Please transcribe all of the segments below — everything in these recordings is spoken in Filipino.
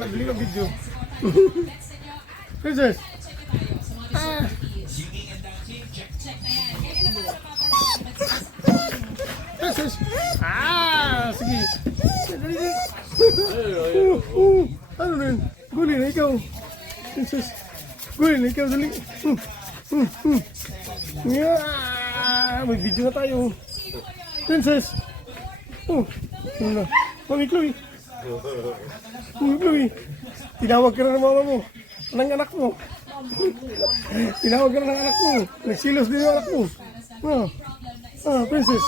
Nabili ka video. Princess. Princess. Sige. Ano rin? Guli na ikaw. Princess. Guli na ikaw. Dali. May video na tayo. Princess. Ano na? Mami Chloe. Mami Chloe. Tinawag ka na ng mama mo. Ng anak mo. Tinawag ka na ng anak mo. Nagsilos din yung anak mo. Princess.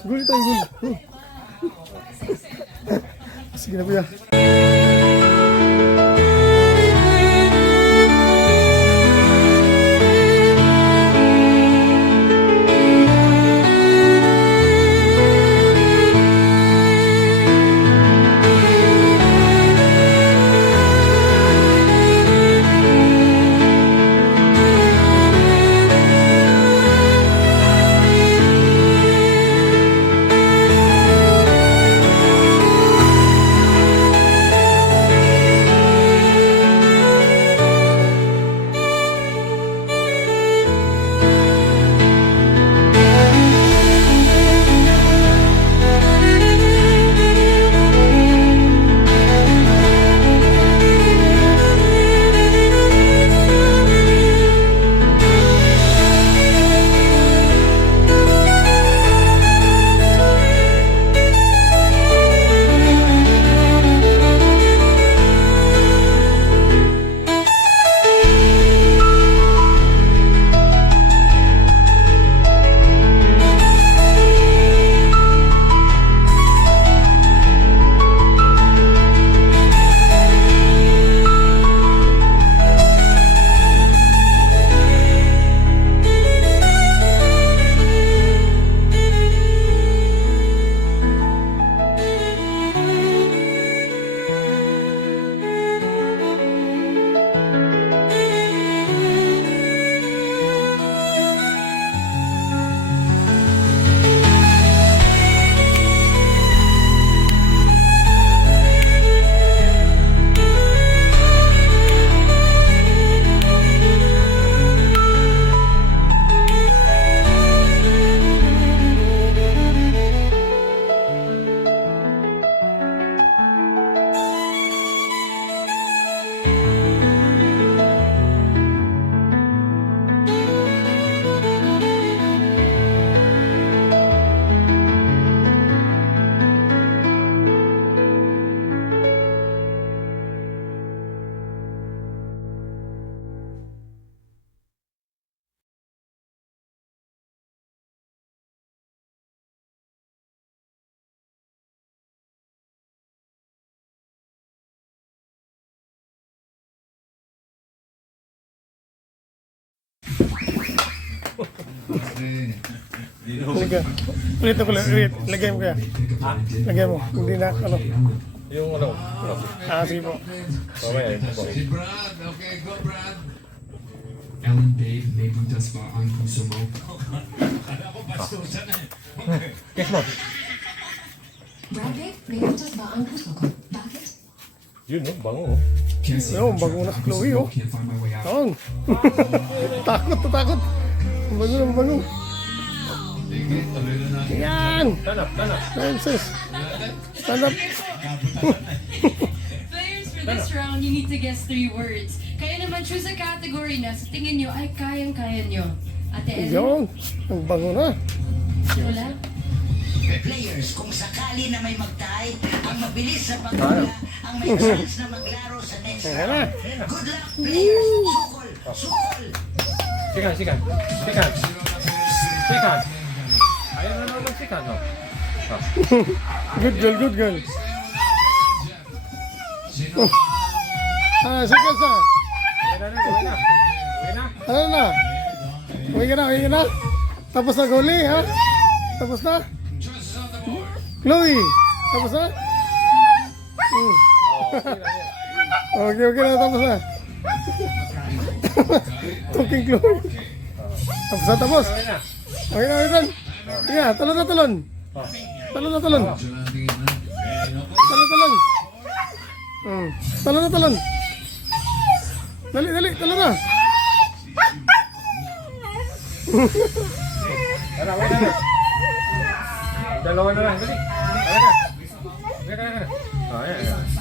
Guli tayo, guli. Sige na, kuya. Halika. Ulit ako lang. Ulit. Lagay mo kaya. Lagay mo. Hindi na ano. Yung ano? Sige po. Mamaya yun. Si Brad. Okay, go Brad. Ellen Babe, may butas pa ang puso mo. Kala ko bastusan eh. Yes, mo. Brad Babe, may butas ba ang puso ko? Bakit? Yun, no? Bango. Ayun, bago na si Chloe, oh. Can't find my way out. Taong. Takot. Bago. Yan! Stand up. Princess. Stand up. Players, for this round, you need to guess 3 words. Kaya naman, choose a category na sa tingin nyo ay kayang-kaya nyo. Ate Ellen, Yan. Ang bago na. wala? Players, kung sakali na may mag-tie, ang mabilis sa pagkula, ang may chance na maglaro sa next Ayan na. round. Good luck, players! Sukol! Sikan. Ayaw na naman sikan, no? Good girl. Sige sa. Ano na? Uwi ka na. Tapos na guli, ha? Tapos na? Chloe, tapos na? Okay na, tapos na. Talking Chloe. Tapos. Okay na. Sige, talon. Talon na, talon. Dali, dali, talon na. Tara, wala na. Dalawa na lang, dali. Tara na. Tara na. Oh, ayan, ayan.